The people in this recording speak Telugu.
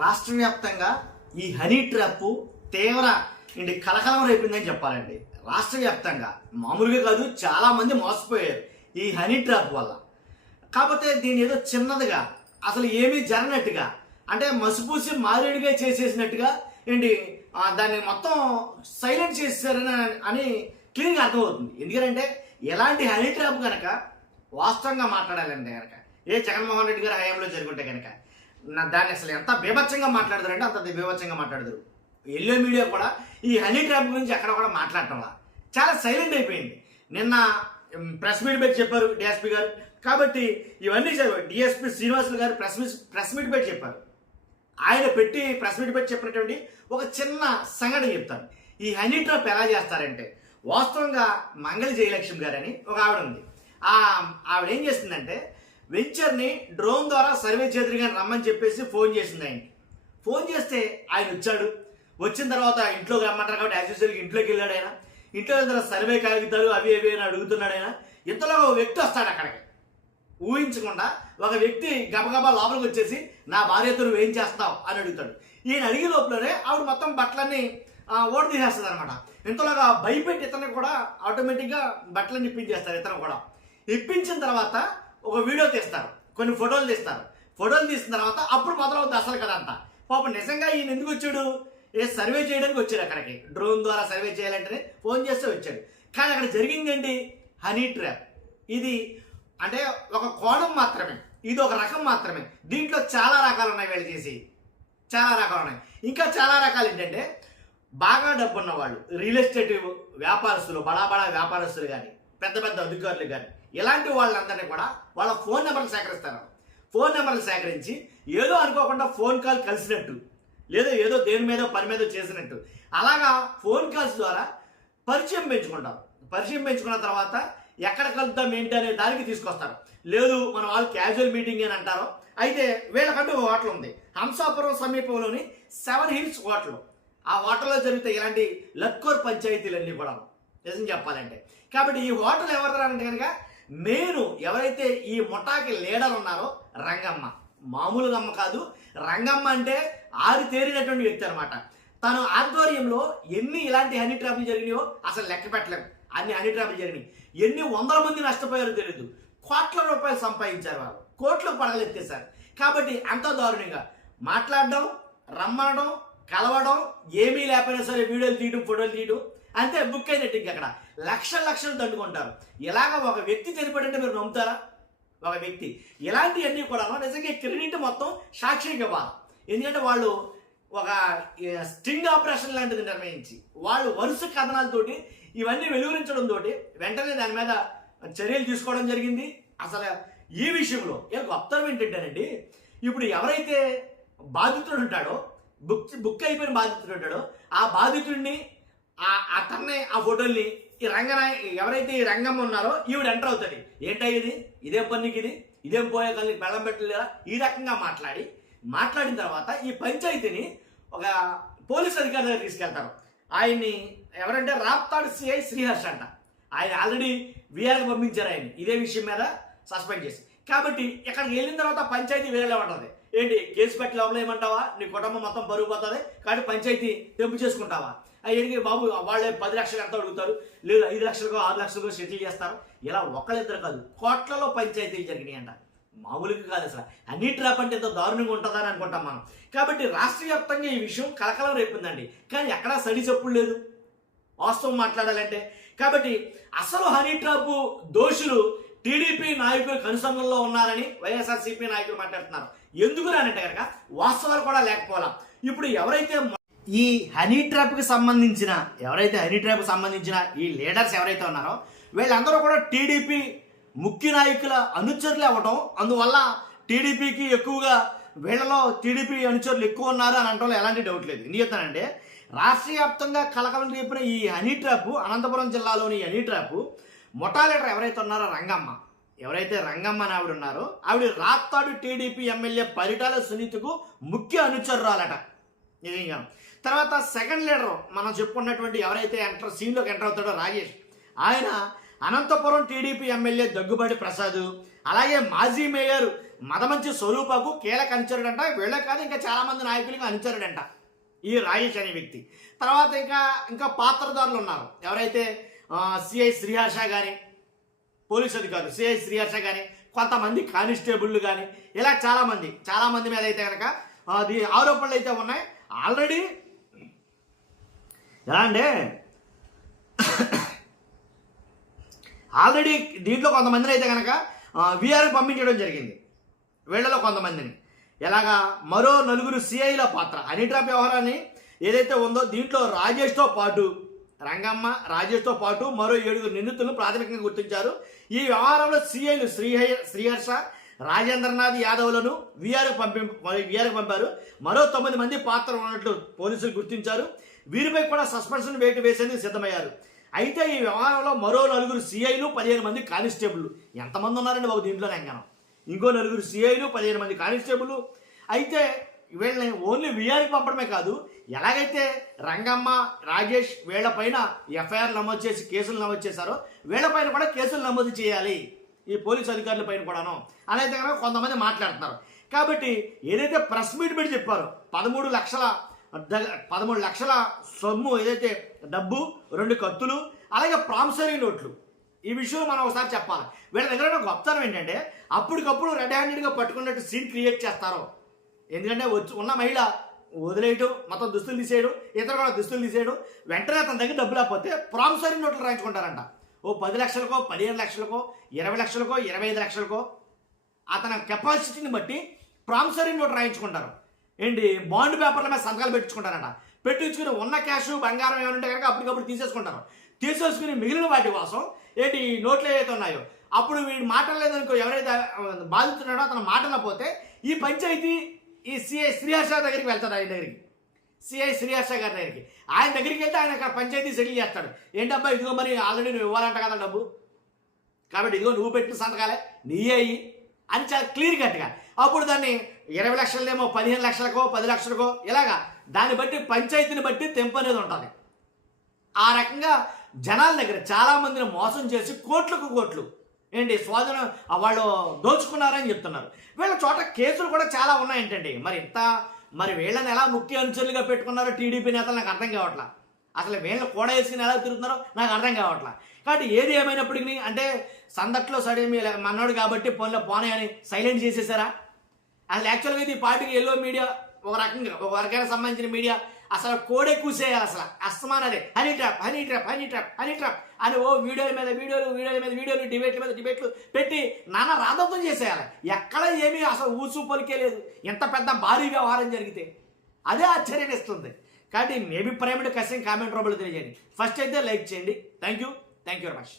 రాష్ట్ర వ్యాప్తంగా ఈ హనీ ట్రాప్ తీవ్ర కలకలం రేపిందని చెప్పాలండి. రాష్ట్ర వ్యాప్తంగా మామూలుగా కాదు, చాలా మంది మోసపోయారు ఈ హనీ ట్రాప్ వల్ల. కాకపోతే దీని ఏదో చిన్నదిగా అసలు ఏమీ జరగనట్టుగా, అంటే మసిపూసి మారేడుగా చేసేసినట్టుగా దాన్ని మొత్తం సైలెంట్ చేసేసారని అని క్లియర్గా అర్థమవుతుంది. ఎందుకంటే ఎలాంటి హనీ ట్రాప్ కనుక వాస్తవంగా మాట్లాడాలంటే కనుక జగన్మోహన్ రెడ్డి గారి హయాంలో జరుగుంటే కనుక దాన్ని అసలు ఎంత బీభత్సంగా మాట్లాడతారంటే అంత బీభత్సంగా మాట్లాడతారు. ఎల్లో మీడియా కూడా ఈ హనీ ట్రాప్ గురించి ఎక్కడ కూడా మాట్లాడటంలా చాలా సైలెంట్ అయిపోయింది. నిన్న ప్రెస్ మీట్ పెట్టి చెప్పారు డిఎస్పీ గారు, కాబట్టి ఇవన్నీ డిఎస్పీ శ్రీనివాసులు గారు ప్రెస్ మీట్ పెట్టి చెప్పారు. ఆయన ప్రెస్ మీట్ పెట్టి చెప్పినటువంటి ఒక చిన్న సంఘటన చెప్తాను. ఈ హనీ ట్రాప్ ఎలా చేస్తారంటే, వాస్తవంగా మంగళ జయలక్ష్మి గారు అని ఒక ఆవిడ ఉంది. ఆవిడ ఏం చేస్తుందంటే, వెంచర్ని డ్రోన్ ద్వారా సర్వే చేతులు కానీ రమ్మని చెప్పేసి ఫోన్ చేసింది ఆయనకి. ఫోన్ చేస్తే ఆయన వచ్చాడు. వచ్చిన తర్వాత ఇంట్లోకి రమ్మంటారు కాబట్టి యాజ్ యూజువల్గా ఇంట్లోకి వెళ్ళాడు. ఆయన ఇంట్లో వెళ్ళిన తర్వాత సర్వే కాగితాలు అవి ఇవి అని అడుగుతున్నాడు. ఆయన ఇంతలో ఒక వ్యక్తి వస్తాడు అక్కడికి. ఊహించకుండా ఒక వ్యక్తి గబగబా లోపలికి వచ్చేసి, నా భార్యతో నువ్వు ఏం చేస్తావు అని అడుగుతాడు. ఈయన అడిగే లోపలనే ఆవిడ మొత్తం బట్టలన్నీ ఓడ తీసేస్తుంది అనమాట. ఇంతలోగా భయపెట్టి ఇతను కూడా ఆటోమేటిక్గా బట్టలన్నీ ఇప్పించేస్తారు. ఇతను కూడా ఇప్పించిన తర్వాత ఒక వీడియో తీస్తారు, కొన్ని ఫోటోలు తీస్తారు. ఫోటోలు తీసిన తర్వాత అప్పుడు మొదలవుతుంది అసలు కదా అంతా. పాపం నిజంగా ఈయన ఎందుకు వచ్చాడు, సర్వే చేయడానికి వచ్చాడు అక్కడికి. డ్రోన్ ద్వారా సర్వే చేయాలంటేనే ఫోన్ చేస్తే వచ్చాడు. కానీ అక్కడ జరిగిందండి హనీ ట్రాప్. ఇది అంటే ఒక కోణం మాత్రమే, ఇది ఒక రకం మాత్రమే. దీంట్లో చాలా రకాలు ఉన్నాయి, వీళ్ళు చేసి చాలా రకాలు ఉన్నాయి. ఇంకా చాలా రకాలు ఏంటంటే, బాగా డబ్బున్న వాళ్ళు, రియల్ ఎస్టేట్ వ్యాపారస్తులు, బడా వ్యాపారస్తులు కానీ, పెద్ద పెద్ద అధికారులు కానీ, ఇలాంటి వాళ్ళందరినీ కూడా వాళ్ళ ఫోన్ నెంబర్లు సేకరిస్తారు. ఫోన్ నెంబర్లు సేకరించి ఏదో అనుకోకుండా ఫోన్ కాల్ కలిసినట్టు, లేదా ఏదో దేని మీద పని మీద చేసినట్టు, అలాగా ఫోన్ కాల్స్ ద్వారా పరిచయం పెంచుకుంటారు. పరిచయం పెంచుకున్న తర్వాత ఎక్కడ కలుద్దాం ఏంటి అనే దానికి తీసుకొస్తారు. లేదు మన వాళ్ళు క్యాజువల్ మీటింగ్ అని అంటారు. అయితే వీళ్ళకంటూ ఒక హోటల్ ఉంది హంసాపురం సమీపంలోని 7 హిల్స్ హోటల్. ఆ హోటల్లో జరిగితే ఇలాంటి లక్కూర్ పంచాయతీలన్నీ కూడా నిజం చెప్పాలంటే. కాబట్టి ఈ హోటల్ ఎవరు అంటే కనుక మెయిన్ ఎవరైతే ఈ ముఠాకి లీడర్ ఉన్నారో రంగమ్మ. మామూలుగా అమ్మ కాదు, రంగమ్మ అంటే ఆరితేరినటువంటి వ్యక్తి అనమాట. తను ఆధ్వర్యంలో ఎన్ని ఇలాంటి హనీ ట్రాప్లు జరిగినాయో అసలు లెక్క పెట్టలేము. అన్ని హనీ ట్రాప్లు జరిగినాయి. ఎన్ని వందల మంది నష్టపోయారో తెలియదు. కోట్ల రూపాయలు సంపాదించారు వాళ్ళు, కోట్లు పడగలెత్తేశారు. కాబట్టి అంత దారుణంగా మాట్లాడడం, రమ్మనడం, కలవడం, ఏమీ లేకపోయినా సరే వీడియోలు తీయడం, ఫోటోలు తీయడం, అంతే బుక్ అయినట్టు. ఇంక అక్కడ లక్షలు దండుకుంటారు. ఇలాగ ఒక వ్యక్తి చనిపోయాడంటే మీరు నమ్ముతారా? ఒక వ్యక్తి ఇలాంటివన్నీ కూడా నిజంగా క్రెడిట్ మొత్తం సాక్షికి ఇవ్వాలి. ఎందుకంటే వాళ్ళు ఒక స్టింగ్ ఆపరేషన్ లాంటిది నిర్వహించి వాళ్ళు వరుస కథనాలతోటి ఇవన్నీ వెలువరించడంతో వెంటనే దాని మీద చర్యలు తీసుకోవడం జరిగింది. అసలు ఈ విషయంలో గొప్పతనం ఏంటంటేనండి, ఇప్పుడు ఎవరైతే బాధితుడు ఉంటాడో, బుక్ అయిపోయిన బాధితుడు ఉంటాడో, ఆ బాధితుడిని అతన్ని ఆ ఫోటోల్ని ఎవరైతే ఈ రంగమ్మ ఉన్నారో ఈవిడ ఎంటర్ అవుతుంది. ఏంటయ్యేది, ఇదేం పనికి, ఇదేం పోయే కలిగి బెల్లం పెట్టలేదా, ఈ రకంగా మాట్లాడిన తర్వాత ఈ పంచాయతీని ఒక పోలీస్ అధికారి దగ్గర తీసుకెళ్తారు. ఆయన్ని ఎవరంటే రాప్తాడు సిఐ శ్రీహర్ష అంట. ఆయన ఆల్రెడీ వీఆర్కి పంపించారు ఆయన ఇదే విషయం మీద సస్పెండ్ చేసి. కాబట్టి ఇక్కడికి వెళ్ళిన తర్వాత పంచాయతీ వేరేలా ఉంటుంది. ఏంటి కేసు పెట్టి లోపల ఏమంటావా, నీ కుటుంబం మొత్తం బరువు పోతుంది కాబట్టి పంచాయతీ తెంపు చేసుకుంటావా? అయ్యేకి బాబు వాళ్ళే 10 లక్షలు ఎంత అడుగుతారు, లేదు 5 లక్షలకో 6 లక్షలకో సెటిల్ చేస్తారు. ఇలా ఒకళ్ళిద్దరు కాదు, కోట్లలో పంచాయతీలు జరిగినాయి అంట. మామూలుగా కాదు. అసలు హనీ ట్రాప్ అంటే ఎంతో దారుణంగా ఉంటుందని అనుకుంటాం మనం. కాబట్టి రాష్ట్ర వ్యాప్తంగా ఈ విషయం కలకలం రేపిందండి. కానీ ఎక్కడా సడి చెప్పుడు లేదు వాస్తవం మాట్లాడాలంటే. కాబట్టి అసలు హనీ ట్రాప్ దోషులు టీడీపీ నాయకులు కనుసన్నల్లో ఉన్నారని వైఎస్ఆర్సీపీ నాయకులు మాట్లాడుతున్నారు. ఎందుకు రానంటే కనుక వాస్తవాలు కూడా లేకపోవాలా. ఇప్పుడు ఎవరైతే ఈ హనీ ట్రాప్కి సంబంధించిన ఈ లీడర్స్ ఎవరైతే ఉన్నారో వీళ్ళందరూ కూడా టీడీపీ ముఖ్య నాయకుల అనుచరులు అవ్వటం, అందువల్ల టీడీపీకి ఎక్కువగా వీళ్ళలో టీడీపీ అనుచరులు ఎక్కువ ఉన్నారు అని అనడంలో ఎలాంటి డౌట్ లేదు. ఎందుకు చెప్తానంటే, రాష్ట్ర వ్యాప్తంగా కలకలం రేపిన ఈ హనీ ట్రాప్, అనంతపురం జిల్లాలోని హనీ ట్రాప్ ముఠా లీడర్ ఎవరైతే ఉన్నారో రంగమ్మ అని ఆవిడ ఉన్నారో, ఆవిడ రాప్తాడు టీడీపీ ఎమ్మెల్యే పరిటాల సునీతకు ముఖ్య అనుచరురాలట. నిజంగా. తర్వాత సెకండ్ లీడర్ మనం చెప్పుకున్నటువంటి ఎవరైతే సీన్లోకి ఎంటర్ అవుతాడో రాజేష్, ఆయన అనంతపురం టీడీపీ ఎమ్మెల్యే దగ్గుబాటి ప్రసాద్, అలాగే మాజీ మేయర్ మదమంచి స్వరూపకు కీలక అనుచరుడంట. వీళ్ళే కాదు ఇంకా చాలా మంది నాయకులకు అనుచరుడంట ఈ రాజేష్ అనే వ్యక్తి. తర్వాత ఇంకా పాత్రదారులు ఉన్నారు. ఎవరైతే సిఐ శ్రీహర్ష కానీ, పోలీస్ అధికారులు సిఐ శ్రీహర్ష కానీ, కొంతమంది కానిస్టేబుళ్ళు కానీ, ఇలా చాలామంది మీద అయితే కనుక అది ఆరోపణలు అయితే ఉన్నాయి. ఆల్రెడీ ఎలా అంటే ఆల్రెడీ దీంట్లో కొంతమందిని అయితే కనుక వీఆర్కి పంపించడం జరిగింది. వీళ్ళలో కొంతమందిని ఎలాగా మరో 4 సిఐల పాత్ర హనీ ట్రాప్ వ్యవహారాన్ని ఏదైతే ఉందో దీంట్లో రాజేష్తో పాటు రంగమ్మ, రాజేష్తో పాటు మరో 7 నిందితులను ప్రాథమికంగా గుర్తించారు. ఈ వ్యవహారంలో సిఐలు శ్రీహర్ష, రాజేంద్రనాథ్ యాదవ్లను వీఆర్కి పంపారు. మరో 9 మంది పాత్ర ఉన్నట్లు పోలీసులు గుర్తించారు. వీరిపై కూడా సస్పెన్షన్ వేటు వేసేందుకు సిద్ధమయ్యారు. అయితే ఈ వ్యవహారంలో మరో 4 సిఐలు, 15 మంది కానిస్టేబుల్. ఎంతమంది ఉన్నారండి బాబు దీంట్లో రంగనం? ఇంకో 4 సిఐలు, 15 మంది కానిస్టేబుల్. అయితే వీళ్ళని ఓన్లీ వీఆర్కి పంపడమే కాదు, ఎలాగైతే రంగమ్మ, రాజేష్ వీళ్ళపైన ఎఫ్ఐఆర్ నమోదు చేసి కేసులు నమోదు చేశారో వీళ్ళపైన కూడా కేసులు నమోదు చేయాలి ఈ పోలీసు అధికారుల పైన కూడాను అనేది కనుక కొంతమంది మాట్లాడుతున్నారు. కాబట్టి ఏదైతే ప్రెస్ మీట్ పెట్టి చెప్పారో 13 లక్షల సొమ్ము, ఏదైతే డబ్బు, 2 కత్తులు, అలాగే ప్రామిసరీ నోట్లు, ఈ విషయం మనం ఒకసారి చెప్పాలి. వీళ్ళ దగ్గర గొప్పతనం ఏంటంటే అప్పటికప్పుడు రెడ్ హ్యాండెడ్గా పట్టుకున్నట్టు సీన్ క్రియేట్ చేస్తారు. ఎందుకంటే ఉన్న మహిళ వదిలేయడం, మొత్తం దుస్తులు తీసేయడం, ఇతరు కూడా దుస్తులు తీసేయడం, వెంటనే అతని దగ్గర డబ్బు లేకపోతే ప్రామిసరీ నోట్లు రాయించుకుంటారంట. ఓ 10 లక్షలకో, 15 లక్షలకో, 20 లక్షలకో, 25 లక్షలకో అతని కెపాసిటీని బట్టి ప్రామిసరీ నోట్ రాయించుకుంటారు. ఏంటి బాండ్ పేపర్ల మీద సంతకాలు పెట్టించుకుంటారంట. పెట్టించుకుని ఉన్న క్యాష్, బంగారం ఏమైనా ఉంటే కనుక అప్పటికప్పుడు తీసేసుకుంటారు. తీసేసుకుని మిగిలిన వాటి కోసం ఏంటి నోట్లు ఏవైతే ఉన్నాయో అప్పుడు వీడు మాట్లాడలేదనుకో, ఎవరైతే బాధితున్నాడో అతను మాట్లాడకపోతే ఈ పంచాయతీ ఈ సిఐ శ్రీహర్ష దగ్గరికి వెళ్తాడు. ఆయన దగ్గరికి, సిఐ శ్రీహర్ష గారి దగ్గరికి, ఆయన దగ్గరికి వెళ్తే ఆయన అక్కడ పంచాయతీ సెటిల్ చేస్తాడు. ఏంటబ్బా ఇదిగో మరి ఆల్రెడీ నువ్వు ఇవ్వాలంట కదా డబ్బు, కాబట్టి ఇదిగో నువ్వు పెట్టిన సంతకాలే నీ అయ్యి అని చాలా క్లియర్ కట్గా. అప్పుడు దాన్ని 20 లక్షలదేమో 15 లక్షలకో, 10 లక్షలకో, ఇలాగా దాన్ని బట్టి పంచాయతీని బట్టి తెంపు అనేది ఉంటుంది. ఆ రకంగా జనాల దగ్గర చాలామందిని మోసం చేసి కోట్లు ఏంటి స్వాధీనం వాళ్ళు దోచుకున్నారని చెప్తున్నారు. వీళ్ళ చోట కేసులు కూడా చాలా ఉన్నాయంటండి. మరి వీళ్ళని ఎలా ముఖ్య అనుచరులుగా పెట్టుకున్నారో టీడీపీ నేతలు నాకు అర్థం కావట్లా. అసలు వీళ్ళని కూడా వేసుకుని ఎలా తిరుగుతున్నారో నాకు అర్థం కావట్లా. కాబట్టి ఏది ఏమైనప్పటికీ అంటే సందట్లో సడేమి మన్నాడు కాబట్టి పోనే అని సైలెంట్ చేసేసారా? అసలు యాక్చువల్గా ఇది ఈ పార్టీకి ఎల్లో మీడియా ఒక రకానికి సంబంధించిన మీడియా అసలు కోడే కూసేయాలి. అసలు అస్తమానదే హనీ ట్రాప్ అని ఓ వీడియోల మీద వీడియోలు డిబేట్లు పెట్టి నానా రాధత్వం చేసేయాలి. ఎక్కడ ఏమీ అసలు ఊసు పలికే లేదు. ఎంత పెద్ద భారీ వ్యవహారం జరిగితే అదే ఆశ్చర్యం ఇస్తుంది. కాబట్టి మీ అభిప్రాయం కష్టం కామెంట్ రూపంలో తెలియజేయండి. ఫస్ట్ అయితే లైక్ చేయండి. Thank you very much.